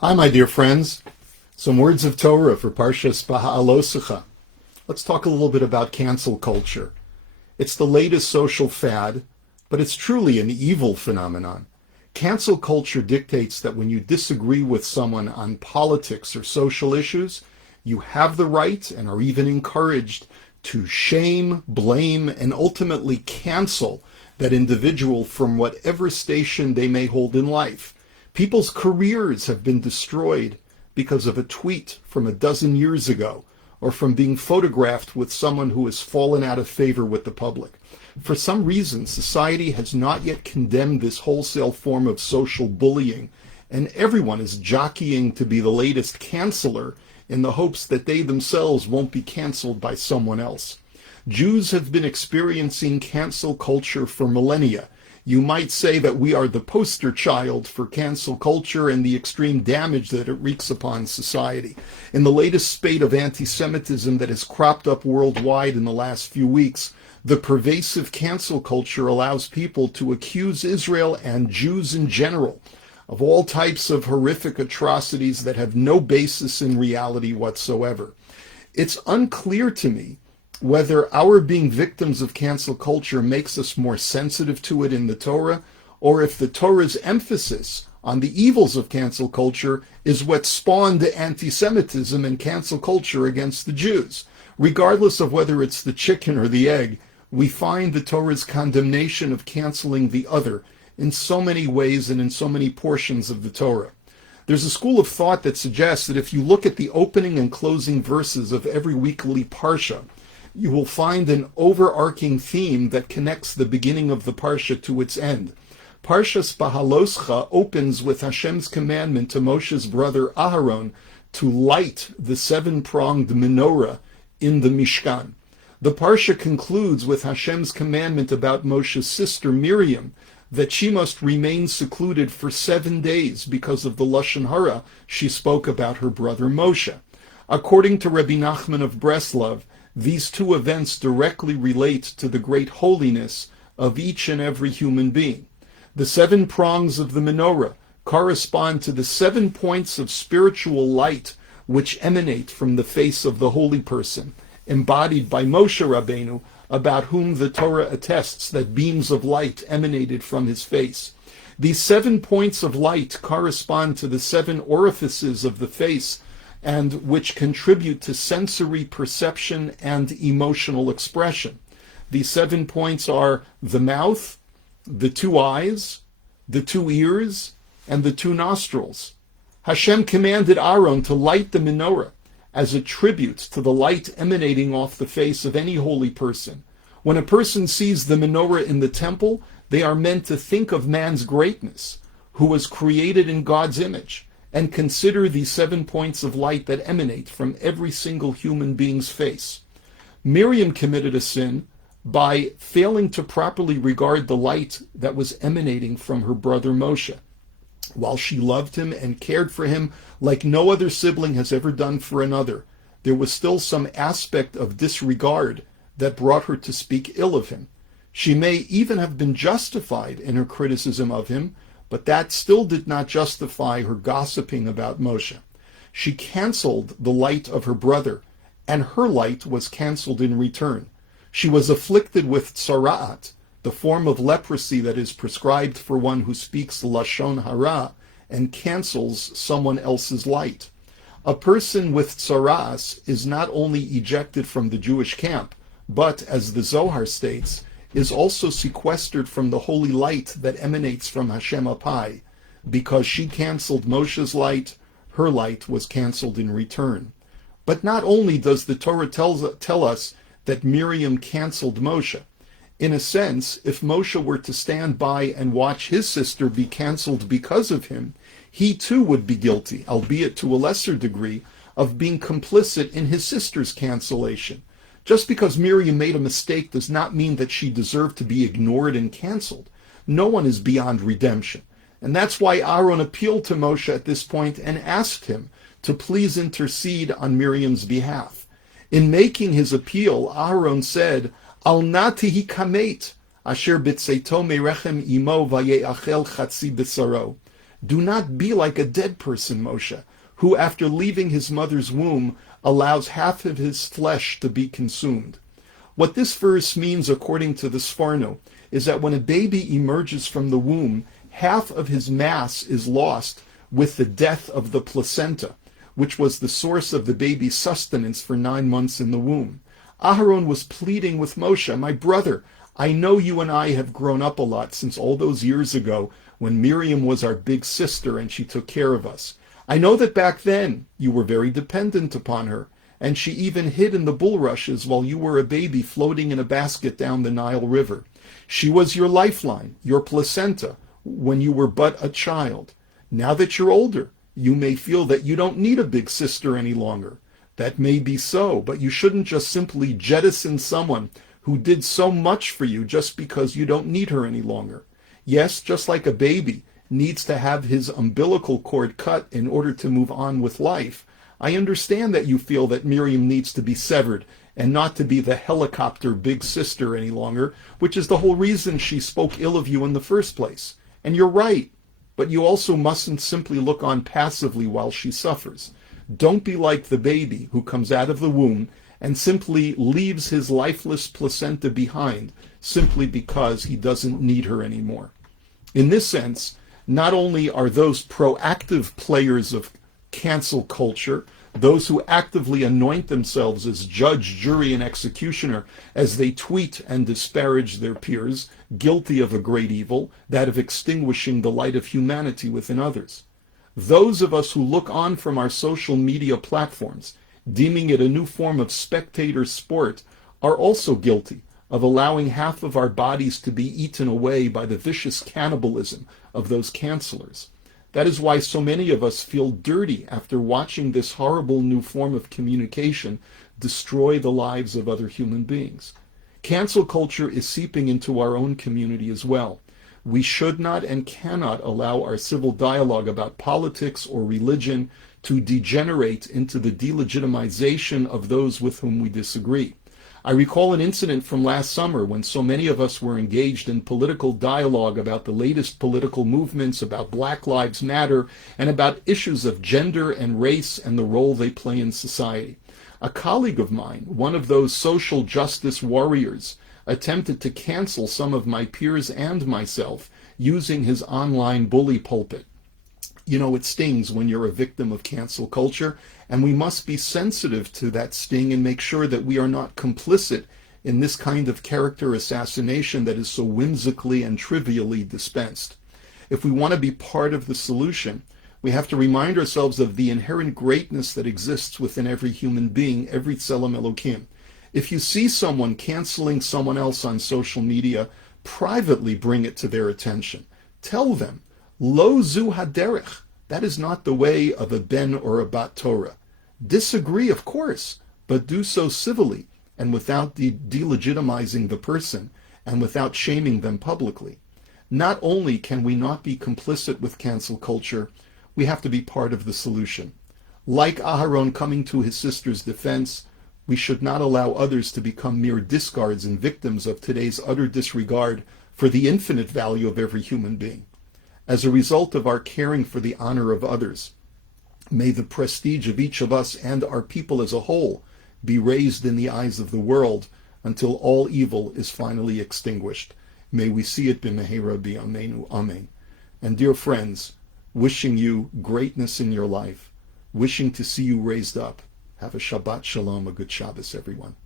Hi, my dear friends. Some words of Torah for Parshas BeHa'alosecha. Let's talk a little bit about cancel culture. It's the latest social fad, but it's truly an evil phenomenon. Cancel culture dictates that when you disagree with someone on politics or social issues, you have the right and are even encouraged to shame, blame, and ultimately cancel that individual from whatever station they may hold in life. People's careers have been destroyed because of a tweet from a dozen years ago, or from being photographed with someone who has fallen out of favor with the public. For some reason, society has not yet condemned this wholesale form of social bullying, and everyone is jockeying to be the latest canceller in the hopes that they themselves won't be canceled by someone else. Jews have been experiencing cancel culture for millennia. You might say that we are the poster child for cancel culture and the extreme damage that it wreaks upon society. In the latest spate of anti-Semitism that has cropped up worldwide in the last few weeks, the pervasive cancel culture allows people to accuse Israel and Jews in general of all types of horrific atrocities that have no basis in reality whatsoever. It's unclear to me whether our being victims of cancel culture makes us more sensitive to it in the Torah, or if the Torah's emphasis on the evils of cancel culture is what spawned anti-Semitism and cancel culture against the Jews. Regardless of whether it's the chicken or the egg, we find the Torah's condemnation of canceling the other in so many ways and in so many portions of the Torah. There's a school of thought that suggests that if you look at the opening and closing verses of every weekly Parsha, you will find an overarching theme that connects the beginning of the Parsha to its end. Parshas BeHa'alosecha opens with Hashem's commandment to Moshe's brother Aharon to light the seven-pronged menorah in the Mishkan. The Parsha concludes with Hashem's commandment about Moshe's sister Miriam, that she must remain secluded for 7 days because of the Lashon Hara she spoke about her brother Moshe. According to Rabbi Nachman of Breslov, these two events directly relate to the great holiness of each and every human being. The 7 prongs of the menorah correspond to the 7 points of spiritual light which emanate from the face of the holy person, embodied by Moshe Rabbeinu, about whom the Torah attests that beams of light emanated from his face. These 7 points of light correspond to the 7 orifices of the face, and which contribute to sensory perception and emotional expression. These 7 points are the mouth, the 2 eyes, the 2 ears, and the 2 nostrils. Hashem commanded Aaron to light the menorah as a tribute to the light emanating off the face of any holy person. When a person sees the menorah in the temple, they are meant to think of man's greatness, who was created in God's image, and consider the 7 points of light that emanate from every single human being's face. Miriam committed a sin by failing to properly regard the light that was emanating from her brother Moshe. While she loved him and cared for him like no other sibling has ever done for another, there was still some aspect of disregard that brought her to speak ill of him. She may even have been justified in her criticism of him, but that still did not justify her gossiping about Moshe. She canceled the light of her brother, and her light was canceled in return. She was afflicted with tzara'at, the form of leprosy that is prescribed for one who speaks lashon hara and cancels someone else's light. A person with tzara'as is not only ejected from the Jewish camp, but, as the Zohar states, is also sequestered from the holy light that emanates from Hashem Apai. Because she canceled Moshe's light, her light was canceled in return. But not only does the Torah tell us that Miriam canceled Moshe. In a sense, if Moshe were to stand by and watch his sister be canceled because of him, he too would be guilty, albeit to a lesser degree, of being complicit in his sister's cancellation. Just because Miriam made a mistake does not mean that she deserved to be ignored and canceled. No one is beyond redemption. And that's why Aaron appealed to Moshe at this point and asked him to please intercede on Miriam's behalf. In making his appeal, Aaron said, Al natihi kamet, asher b'tzeito merechem imo vayeachel chatzi b'saro. Do not be like a dead person, Moshe, who after leaving his mother's womb allows half of his flesh to be consumed. What this verse means, according to the Sforno, is that when a baby emerges from the womb, half of his mass is lost with the death of the placenta, which was the source of the baby's sustenance for 9 months in the womb. Aharon was pleading with Moshe, my brother, I know you and I have grown up a lot since all those years ago when Miriam was our big sister and she took care of us. I know that back then you were very dependent upon her, and she even hid in the bulrushes while you were a baby floating in a basket down the Nile River. She was your lifeline, your placenta, when you were but a child. Now that you're older, you may feel that you don't need a big sister any longer. That may be so, but you shouldn't just simply jettison someone who did so much for you just because you don't need her any longer. Yes, just like a baby needs to have his umbilical cord cut in order to move on with life, I understand that you feel that Miriam needs to be severed and not to be the helicopter big sister any longer, which is the whole reason she spoke ill of you in the first place. And you're right, but you also mustn't simply look on passively while she suffers. Don't be like the baby who comes out of the womb and simply leaves his lifeless placenta behind simply because he doesn't need her anymore. In this sense, not only are those proactive players of cancel culture, those who actively anoint themselves as judge, jury, and executioner as they tweet and disparage their peers, guilty of a great evil, that of extinguishing the light of humanity within others. Those of us who look on from our social media platforms, deeming it a new form of spectator sport, are also guilty of allowing half of our bodies to be eaten away by the vicious cannibalism of those cancelers. That is why so many of us feel dirty after watching this horrible new form of communication destroy the lives of other human beings. Cancel culture is seeping into our own community as well. We should not and cannot allow our civil dialogue about politics or religion to degenerate into the delegitimization of those with whom we disagree. I recall an incident from last summer when so many of us were engaged in political dialogue about the latest political movements, about Black Lives Matter, and about issues of gender and race and the role they play in society. A colleague of mine, one of those social justice warriors, attempted to cancel some of my peers and myself using his online bully pulpit. You know, it stings when you're a victim of cancel culture, and we must be sensitive to that sting and make sure that we are not complicit in this kind of character assassination that is so whimsically and trivially dispensed. If we want to be part of the solution, we have to remind ourselves of the inherent greatness that exists within every human being, every tzelem Elokim. If you see someone canceling someone else on social media, privately bring it to their attention. Tell them, Lo zu haderech. That is not the way of a ben or a bat Torah. Disagree, of course, but do so civilly and without delegitimizing the person and without shaming them publicly. Not only can we not be complicit with cancel culture, we have to be part of the solution. Like Aharon coming to his sister's defense, we should not allow others to become mere discards and victims of today's utter disregard for the infinite value of every human being. As a result of our caring for the honor of others, may the prestige of each of us and our people as a whole be raised in the eyes of the world until all evil is finally extinguished. May we see it b'mehera b'yameinu. Amen. And dear friends, wishing you greatness in your life, wishing to see you raised up. Have a Shabbat Shalom, a good Shabbos, everyone.